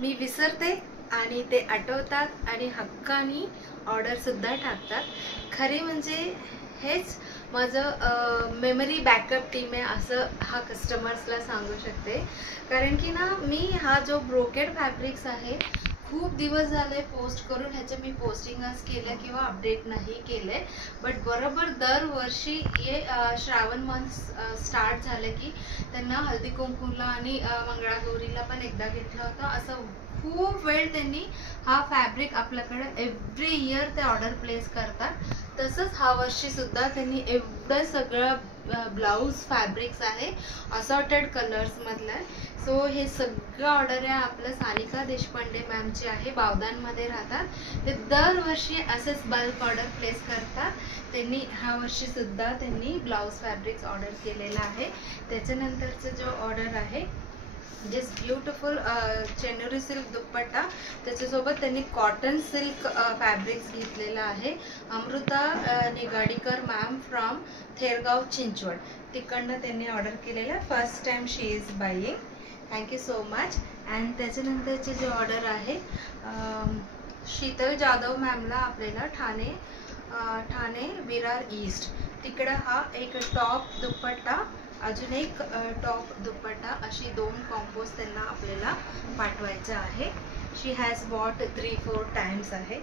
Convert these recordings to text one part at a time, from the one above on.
मी विसरते आणि ते आठवतात आणि हक्कानी ऑर्डर सुद्धा टाकतात. खरी म्हणजे हेच माझं मेमरी बॅकअप टीम आहे असं हा कस्टमर्सला सांगू शकते. कारण की ना मी हा जो ब्रोकेड फॅब्रिक्स आहे खूप दिवस झाले पोस्ट करून, ह्याचे मी पोस्टिंगच केलं किंवा अपडेट नाही केले. बट बरोबर दरवर्षी हे श्रावण मंथ स्टार्ट झालं की त्यांना हळदी कुंकूला आणि मंगळागौरीला पण एकदा घेतलं होतं. असं खूप वेळ त्यांनी हा फॅब्रिक आपल्याकडे एव्हरी इयर ते ऑर्डर प्लेस करतात. तसंच हा वर्षी सुद्धा त्यांनी एवढं सगळं ब्लाऊज फॅब्रिक्स आहे असॉर्टेड कलर्स मधलं. सो हे सगळं ऑर्डर आहे आपलं सानिका देशपांडे मॅमची आहे, बावदानमध्ये राहतात. ते दरवर्षी असेच बल्क ऑर्डर प्लेस करतात. त्यांनी ह्या वर्षी सुद्धा त्यांनी ब्लाऊज फॅब्रिक्स ऑर्डर केलेला आहे. त्याच्यानंतरचं जो ऑर्डर आहे जस्ट ब्युटिफुल चेनोरी सिल्क दुपट्टा, त्याच्यासोबत त्यांनी कॉटन सिल्क फॅब्रिक्स घेतलेला आहे. अमृता निगाडीकर मॅम फ्रॉम थेरगाव चिंचवड, तिकडनं त्यांनी ऑर्डर केलेला. First time she is buying. Thank you so much. And त्याच्यानंतरचे जे ऑर्डर आहे शीतल जाधव मॅमला आपल्याला ठाणे विरार ईस्ट, तिकडं हा एक टॉप दुपट्टा, अजून एक टॉप दुपट्टा, अशी 2 कॉम्पोज त्यांना आपल्याला पाठवायचं आहे. शी हॅज बॉट 3-4 टाइम्स आहे.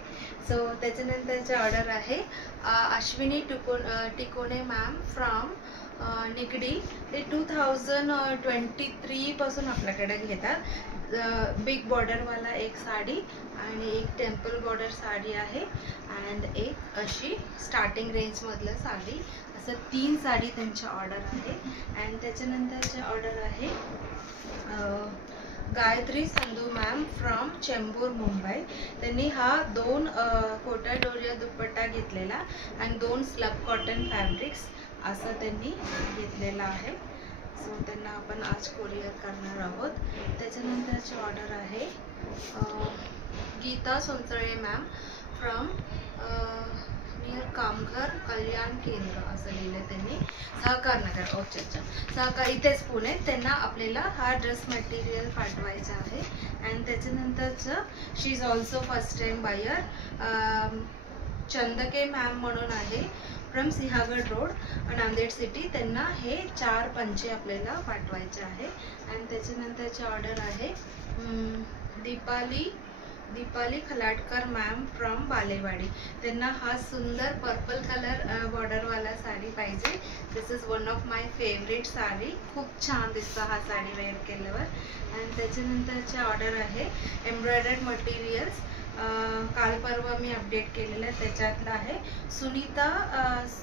सो त्याच्यानंतरचे ऑर्डर आहे अश्विनी टिकोणे मॅम फ्रॉम निगडी. ते 2023 पासून आपल्याकडे घेतात. बिग बॉर्डरवाला एक साडी आणि एक टेम्पल बॉर्डर साडी आहे अँड एक अशी स्टार्टिंग रेंजमधलं साडी, असं 3 साडी त्यांच्या ऑर्डर आहे. अँड त्याच्यानंतरचे ऑर्डर आहे गायत्री संधू मॅम फ्रॉम चेंबूर मुंबई. त्यांनी हा 2 कोटा डोरिया दुपट्टा घेतलेला आणि 2 स्लब कॉटन फॅब्रिक्स असं त्यांनी घेतलेला आहे. सो त्यांना आपण आज कोरियर करणार आहोत. त्याच्यानंतरची ऑर्डर आहे Gita Sonsale ma'am from near कामघर कल्याण केंद्र असं लिहिलं त्यांनी, सहकार नगर. अच्छा, सहकार इथेच पुणे. त्यांना आपल्याला हा ड्रेस मटेरियल पाठवायचा आहे. अँड त्याच्यानंतरचं she is also first time buyer, Chandke ma'am म्हणून आहे from Sinhagad road Nanded city. त्यांना हे 4 पंचे आपल्याला पाठवायचे आहे. आणि त्याच्यानंतरचे ऑर्डर आहे दीपाली खलाटकर मॅम फ्रॉम बालेवाडी. त्यांना हा सुंदर पर्पल कलर बॉर्डरवाला साडी पाहिजे. This is one of my favourite sari. खूप छान दिसतं हा साडी वेअर केल्यावर. आणि त्याच्यानंतरचे ऑर्डर आहे एम्ब्रॉयडर्ड मटेरियल्स. काल परवा मी अपडेट केलेलं आहे, त्याच्यातलं आहे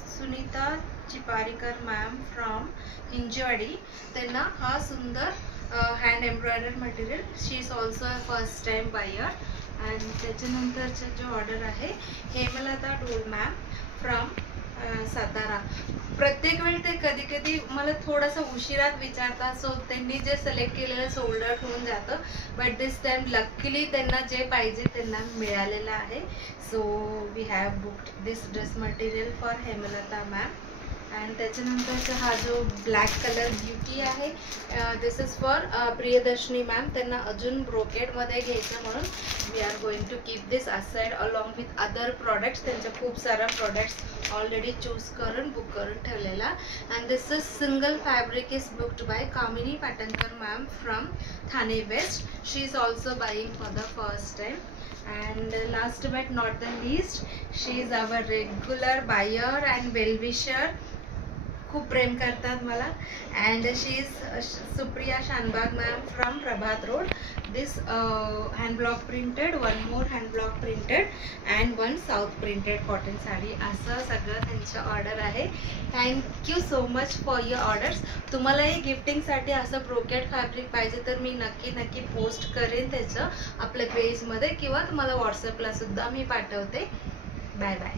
सुनीता चिपारीकर मॅम फ्रॉम हिंजवाडी. त्यांना हा सुंदर hand embroidered material. She is also a first time buyer. आणि त्याच्यानंतरचा जो ऑर्डर आहे हेमलता डोल मॅम फ्रॉम सातारा. प्रत्येक वेळी ते कधी कधी मला थोडंसं उशिरात विचारतात. सो त्यांनी जे सिलेक्ट केलेलं सोल्ड आउट होऊन जातं. बट दिस टाइम लकीली त्यांना जे पाहिजे त्यांना मिळालेलं आहे. So we have booked this dress material for Hemlata ma'am. आणि त्याच्यानंतरचा हा जो ब्लॅक कलर ब्युटी आहे this is for Priyadarshini ma'am. त्यांना अजून ब्रोकेडमध्ये घ्यायचं म्हणून we are going to keep this aside along with other products. त्यांच्या खूप साऱ्या प्रोडक्ट्स ऑलरेडी चूज करून बुक करून ठेवलेला. And this is single fabric is booked by Kamini Patankar ma'am from Thane west. She is also buying for the first time. And last but not the least, she is our regular buyer and well-wisher. खूप प्रेम करतात मला. And she is Supriya Shanbag ma'am from Prabhat road. This hand block printed, 1 more hand block printed and 1 south printed cotton sari, असं सगळं त्यांचं order आहे. Thank you so much for your orders. तुम्हालाही गिफ्टिंगसाठी असं ब्रोकेड फॅब्रिक पाहिजे तर मी नक्की पोस्ट करेन त्याचं आपल्या पेजमध्ये किंवा तुम्हाला व्हॉट्सअपला सुद्धा मी पाठवते. Bye bye.